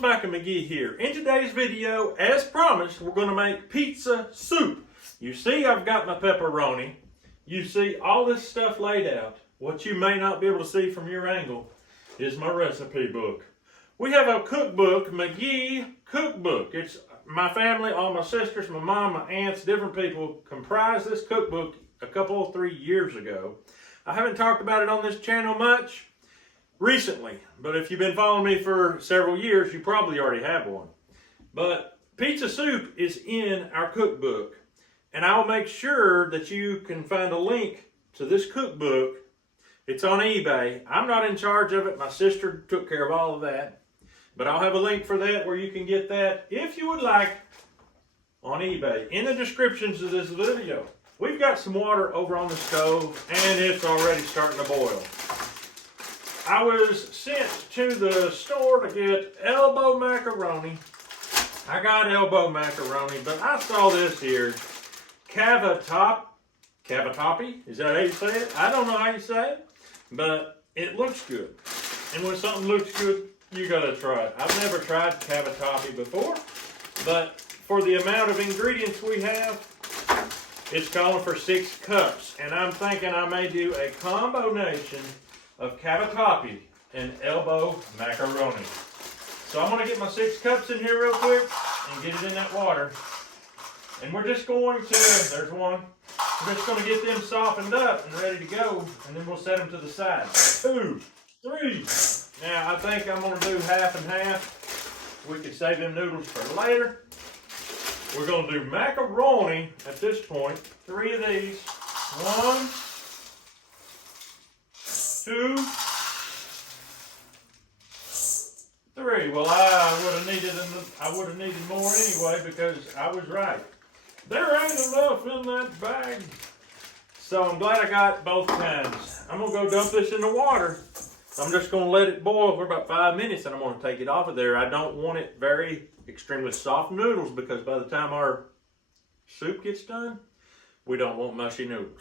Smacker McGee here. In today's video, as promised, we're going to make pizza soup. You see I've got my pepperoni. You see all this stuff laid out. What you may not be able to see from your angle is my recipe book. We have a cookbook, McGee cookbook. It's my family, all my sisters, my mom, my aunts, different people comprised this cookbook a couple, 3 years ago. I haven't talked about it on this channel much recently, but if you've been following me for several years, you probably already have one. But pizza soup is in our cookbook, and I'll make sure that you can find a link to this cookbook. It's on eBay. I'm not in charge of it. My sister took care of all of that, but I'll have a link for that where you can get that if you would like on eBay. In the descriptions of this video, we've got some water over on the stove, and it's already starting to boil. I was sent to the store to get elbow macaroni. I got elbow macaroni, but I saw this here, cavatappi. Is that how you say it? I don't know how you say it, but it looks good. And when something looks good, you gotta try it. I've never tried cavatappi before, but for the amount of ingredients we have, it's calling for 6 cups. And I'm thinking I may do a combination of cavatappi and elbow macaroni. So I'm gonna get my 6 cups in here real quick and get it in that water. And we're just going to, there's one, we're just gonna get them softened up and ready to go, and then we'll set them to the side. 2, 3. Now I think I'm gonna do half and half. We could save them noodles for later. We're gonna do macaroni at this point. 3 of these. 1, 2, 3. Well, I would have needed more anyway because I was right. There ain't enough in that bag. So I'm glad I got both kinds. I'm gonna go dump this in the water. I'm just gonna let it boil for about 5 minutes, and I'm gonna take it off of there. I don't want it very extremely soft noodles because by the time our soup gets done, we don't want mushy noodles.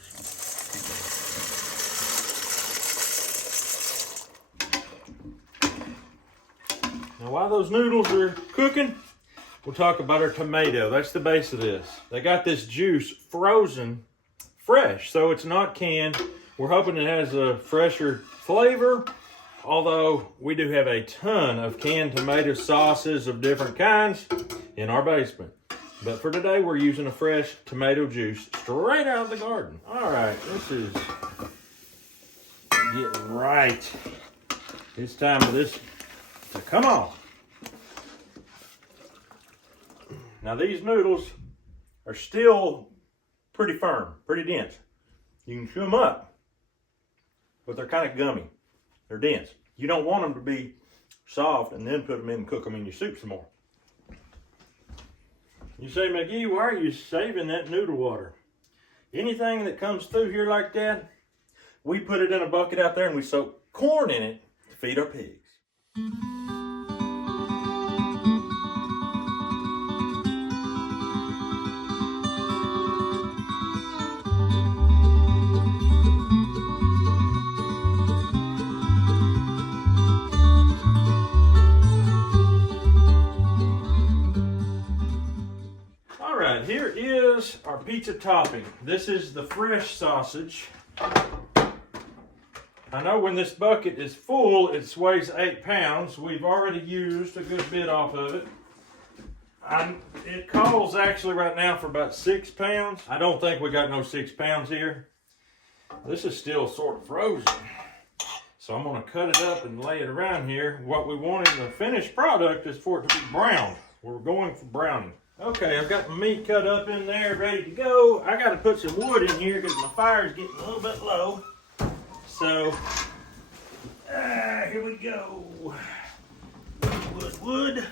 Now while those noodles are cooking, we'll talk about our tomato. That's the base of this. They got this juice frozen fresh, so it's not canned. We're hoping it has a fresher flavor, although we do have a ton of canned tomato sauces of different kinds in our basement. But for today, we're using a fresh tomato juice straight out of the garden. All right, this is getting right. It's time for this to come on. Now these noodles are still pretty firm, pretty dense. You can chew them up, but they're kind of gummy. They're dense. You don't want them to be soft and then put them in and cook them in your soup some more. You say, McGee, why are you saving that noodle water? Anything that comes through here like that, we put it in a bucket out there and we soak corn in it to feed our pigs. Here is our pizza topping. This is the fresh sausage. I know when this bucket is full, it weighs 8 pounds. We've already used a good bit off of it. It calls actually right now for about 6 pounds. I don't think we got no 6 pounds here. This is still sort of frozen. So I'm gonna cut it up and lay it around here. What we want in the finished product is for it to be browned. We're going for browning. Okay, I've got my meat cut up in there, ready to go. I got to put some wood in here because my fire is getting a little bit low. So, here we go. Wood.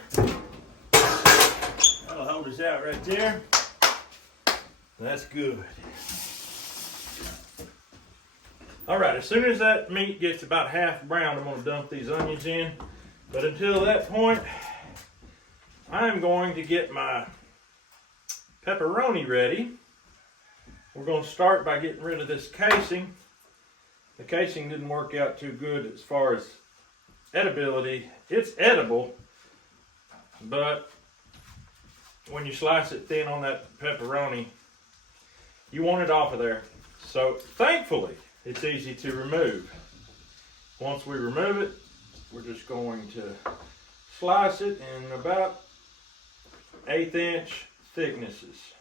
That'll hold us out right there. That's good. All right, as soon as that meat gets about half brown, I'm going to dump these onions in. But until that point, I'm going to get my pepperoni ready. We're going to start by getting rid of this casing. The casing didn't work out too good as far as edibility. It's edible, but when you slice it thin on that pepperoni, you want it off of there. So thankfully, it's easy to remove. Once we remove it, we're just going to slice it in about 1/8 inch thicknesses.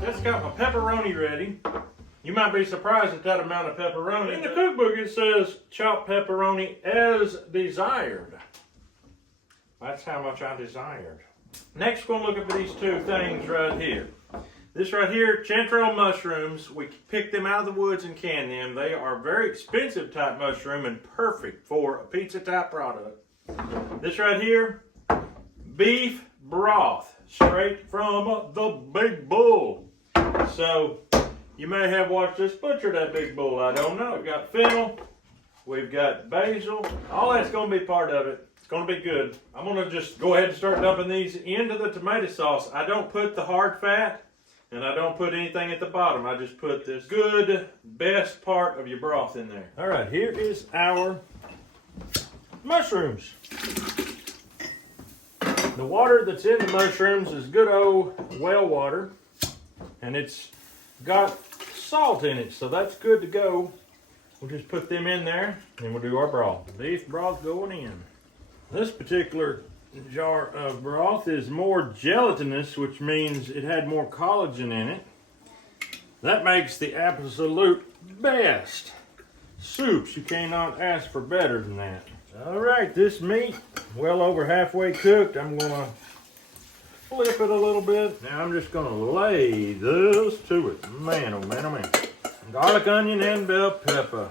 That's got my pepperoni ready. You might be surprised at that amount of pepperoni. In the cookbook it says chop pepperoni as desired. That's how much I desired. Next we're going to look at these two things right here. This right here, chanterelle mushrooms. We pick them out of the woods and can them. They are very expensive type mushroom and perfect for a pizza type product. This right here, beef broth, straight from the big bull. So you may have watched us butcher that big bull. I don't know. We've got fennel, we've got basil. All that's going to be part of it. It's going to be good. I'm going to just go ahead and start dumping these into the tomato sauce. I don't put the hard fat and I don't put anything at the bottom. I just put this good, best part of your broth in there. All right, here is our mushrooms. The water that's in the mushrooms is good old well water. And it's got salt in it, so that's good to go. We'll just put them in there, and we'll do our broth. The beef broth going in. This particular jar of broth is more gelatinous, which means it had more collagen in it. That makes the absolute best soups. You cannot ask for better than that. All right, this meat, well over halfway cooked. I'm gonna flip it a little bit. Now I'm just gonna lay this to it. Man, oh man, oh man. Garlic, onion, and bell pepper.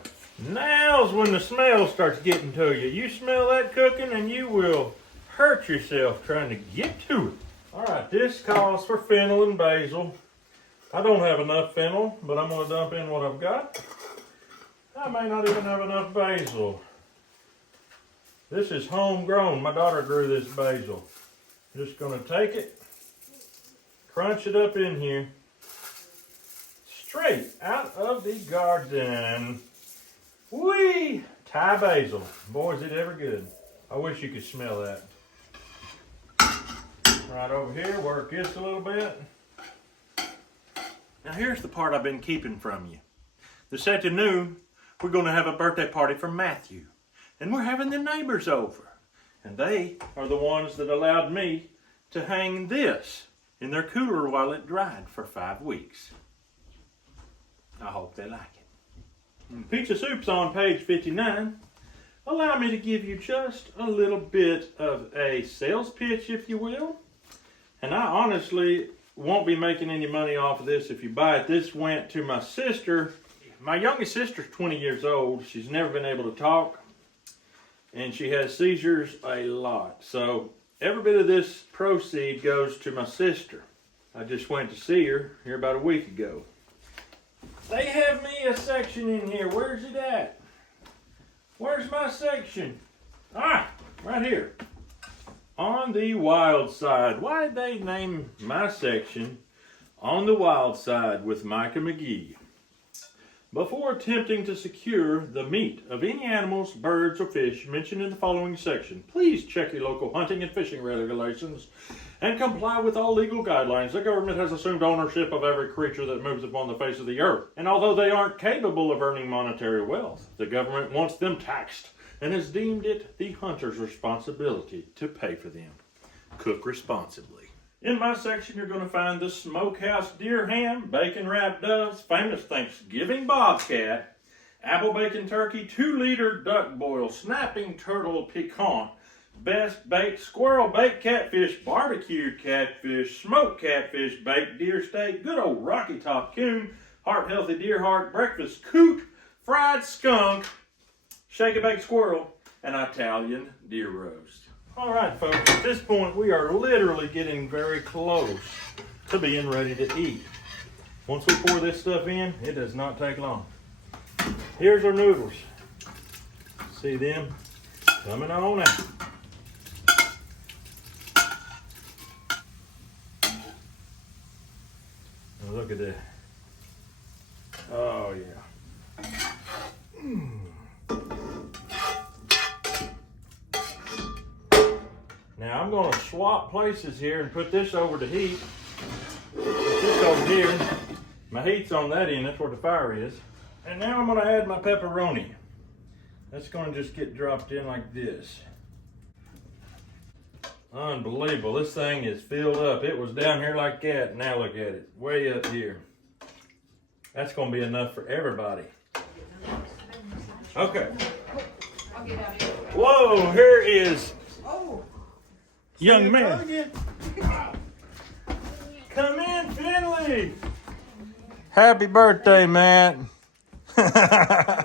Now's when the smell starts getting to you. You smell that cooking and you will hurt yourself trying to get to it. All right, this calls for fennel and basil. I don't have enough fennel, but I'm gonna dump in what I've got. I may not even have enough basil. This is homegrown. My daughter grew this basil. Just gonna take it, crunch it up in here, straight out of the garden. Whee! Thai basil. Boy, is it ever good. I wish you could smell that. Right over here, work this a little bit. Now here's the part I've been keeping from you. This afternoon, we're gonna have a birthday party for Matthew. And we're having the neighbors over. And they are the ones that allowed me to hang this in their cooler while it dried for 5 weeks. I hope they like it. Pizza Soup's on page 59. Allow me to give you just a little bit of a sales pitch, if you will. And I honestly won't be making any money off of this if you buy it. This went to my sister. My youngest sister's 20 years old. She's never been able to talk. And she has seizures a lot. So every bit of this proceed goes to my sister. I just went to see her here about a week ago. They have me a section in here. Where's it at? Where's my section? Ah, right here. On the wild side. Why did they name my section On the Wild Side with Micah McGee? Before attempting to secure the meat of any animals, birds, or fish mentioned in the following section, please check your local hunting and fishing regulations and comply with all legal guidelines. The government has assumed ownership of every creature that moves upon the face of the earth. And although they aren't capable of earning monetary wealth, the government wants them taxed and has deemed it the hunter's responsibility to pay for them. Cook responsibly. In my section, you're going to find the smokehouse deer ham, bacon wrapped doves, famous Thanksgiving bobcat, apple bacon turkey, 2-liter duck boil, snapping turtle piquant, best baked squirrel, baked catfish, barbecued catfish, smoked catfish, baked deer steak, good old Rocky Top coon, heart healthy deer heart, breakfast coot, fried skunk, shake and baked squirrel, and Italian deer roast. All right, folks, at this point, we are literally getting very close to being ready to eat. Once we pour this stuff in, it does not take long. Here's our noodles. See them coming on out. Look at that. Oh, yeah. Now I'm going to swap places here and put this over to heat. Put this over here. My heat's on that end, that's where the fire is. And now I'm going to add my pepperoni. That's going to just get dropped in like this. Unbelievable, this thing is filled up. It was down here like that, now look at it, way up here. That's going to be enough for everybody. Okay. Whoa, here is young man. Come in, Finley. Happy birthday, Matt. You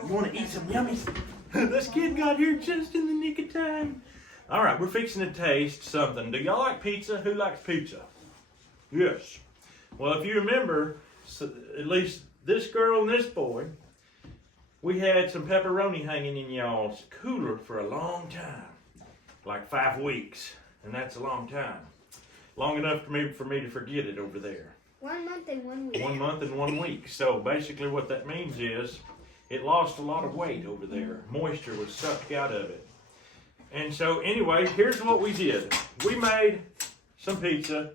want to eat some yummies? This kid got here just in the nick of time. All right, we're fixing to taste something. Do y'all like pizza? Who likes pizza? Yes. Well, if you remember, at least this girl and this boy, we had some pepperoni hanging in y'all's cooler for a long time, like 5 weeks, and that's a long time. Long enough for me to forget it over there. 1 month and 1 week. 1 month and 1 week. So basically what that means is it lost a lot of weight over there. Moisture was sucked out of it. And so anyway, here's what we did. We made some pizza,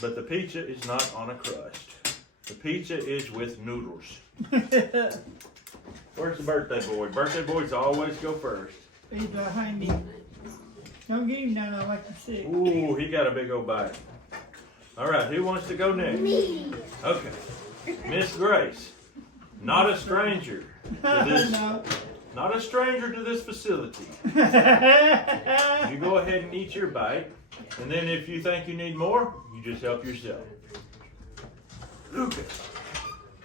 but the pizza is not on a crust. The pizza is with noodles. Where's the birthday boy? Birthday boys always go first. He's behind me. Don't get him down there like you're sick. Ooh, he got a big old bite. All right, who wants to go next? Me. Okay. Miss Grace, not a stranger to this, No. not a stranger to this facility. You go ahead and eat your bite, and then if you think you need more, you just help yourself. Lucas.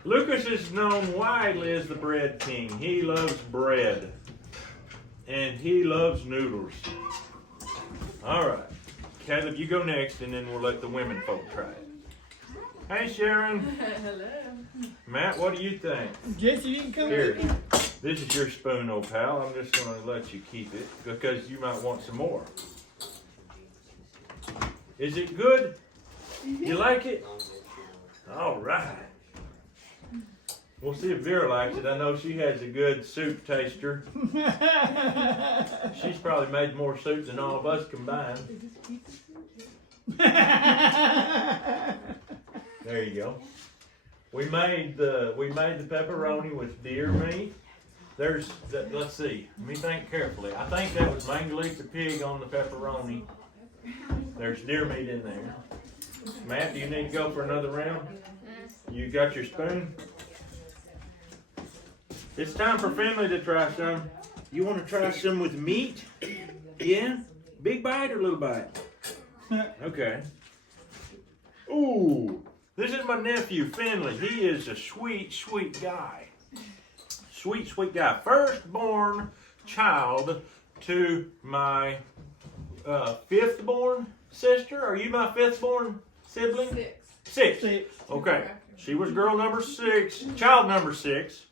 Lucas is known widely as the bread king. He loves bread, and he loves noodles. All right. Caleb, you go next, and then we'll let the women folk try it. Hey, Sharon. Hello. Matt, what do you think? Jesse, you can come Here, with me. this is your spoon, old pal. I'm just going to let you keep it because you might want some more. Is it good? You like it? All right. We'll see if Vera likes it. I know she has a good soup taster. She's probably made more soup than all of us combined. There you go. We made the pepperoni with deer meat. Let's see. Let me think carefully. I think that was Mangalitsa pig on the pepperoni. There's deer meat in there. Matt, do you need to go for another round? You got your spoon? It's time for Finley to try some. You want to try some with meat? Yeah? Big bite or little bite? Okay. Ooh, this is my nephew, Finley. He is a sweet, sweet guy. Sweet, sweet guy. Firstborn child to my fifth-born sister. Are you my fifth-born sibling? Six. Okay. She was girl number 6, child number 6.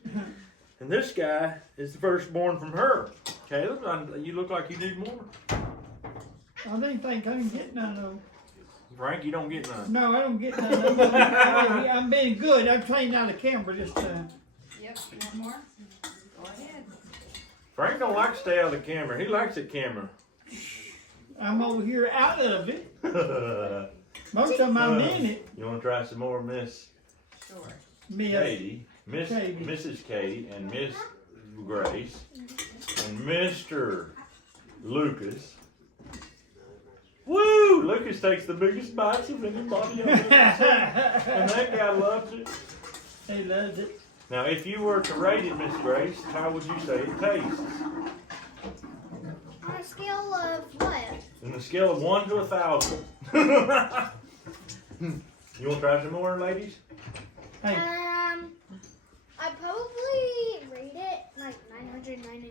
And this guy is the firstborn from her. Caleb, you look like you need more. I didn't think I can get none of them. Frank, you don't get none. No, I don't get none of them. I'm being good. I'm playing out the camera this time. Yep, you want more? Go ahead. Frank don't like to stay out of the camera. He likes the camera. I'm over here out of it. Most of them I'm in it. You want to try some more, Miss Sure. Miss. Katie, Katie. Mrs. Katie, and Miss Grace, and Mr. Lucas. Woo! Lucas takes the biggest bites of anybody I've ever seen. And that guy loves it. He loves it. Now, if you were to rate it, Miss Grace, how would you say it tastes? On a scale of what? On a scale of 1 to 1,000. You want to try some more, ladies? Hey, I'd probably rate it like 999.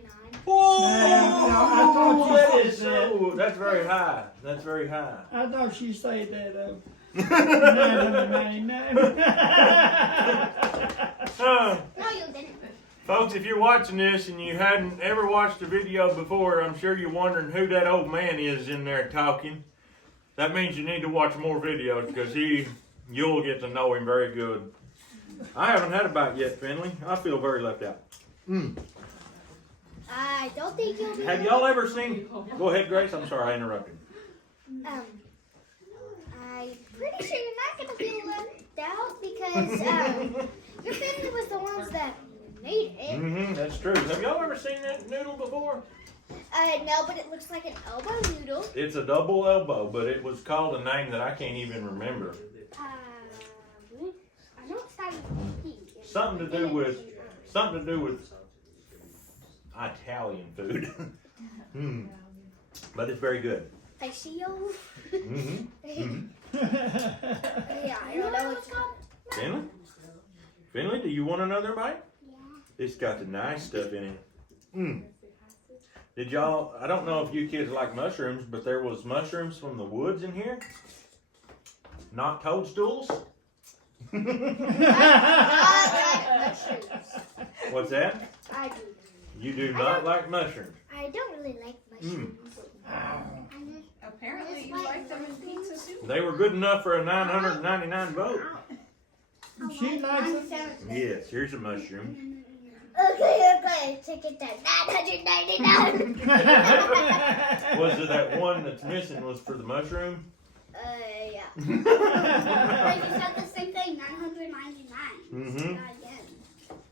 Oh, I thought you said that. That's very high. That's very high. I thought she said that. 999. No, you didn't. Folks, if you're watching this and you hadn't ever watched a video before, I'm sure you're wondering who that old man is in there talking. That means you need to watch more videos because he you'll get to know him very good. I haven't had a bite yet, Finley. I feel very left out. I don't think you'll be. Have y'all ever seen? Go ahead, Grace. I'm sorry I interrupted. I'm pretty sure you're not gonna be left out because your family was the ones that made it. That's true. Have y'all ever seen that noodle before? No, but it looks like an elbow noodle. It's a double elbow, but it was called a name that I can't even remember. I know it's not pink. Something to do with Italian food. But it's very good. Fascio. Mm-hmm. Yeah, I don't know what's called. Finley? Finley, do you want another bite? Yeah. It's got the nice stuff in it. Did y'all, I don't know if you kids like mushrooms, but there was mushrooms from the woods in here. Not toadstools. I like mushrooms. What's that? I do. You do not like mushrooms. I don't really like mushrooms. Apparently you like them in pizza soup. They were good enough for a 999 vote. She likes it. Yes, here's a mushroom. Okay, take it down. 999. Was it that one that's missing was for the mushroom? Yeah. But you said the same thing, 999. Mm-hmm. Not again.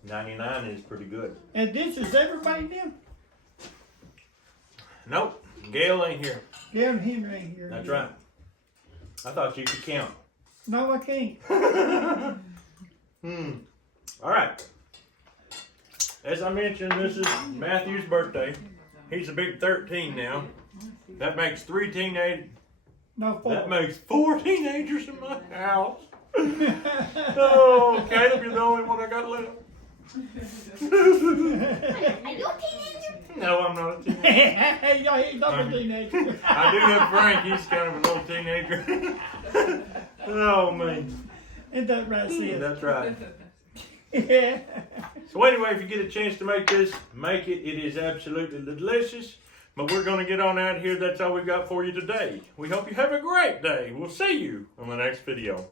99 is pretty good. And this is everybody now? Nope, Gail ain't here. Down Henry ain't here. That's right. I thought you could count. No, I can't. All right. As I mentioned, this is Matthew's birthday. He's a big 13 now. That makes 3 teenage. No, 4. That makes 4 teenagers in my house. Oh, Caleb, you're the only one I got left. Are you a teenager? No, I'm not a teenager. Y'all ain't double teenager. I do have Frank. He's kind of an old teenager. Oh, man. Ain't that right, sis? That's right. Yeah. So anyway, if you get a chance to make this, make it. It is absolutely delicious. But we're going to get on out of here. That's all we got for you today. We hope you have a great day. We'll see you on the next video.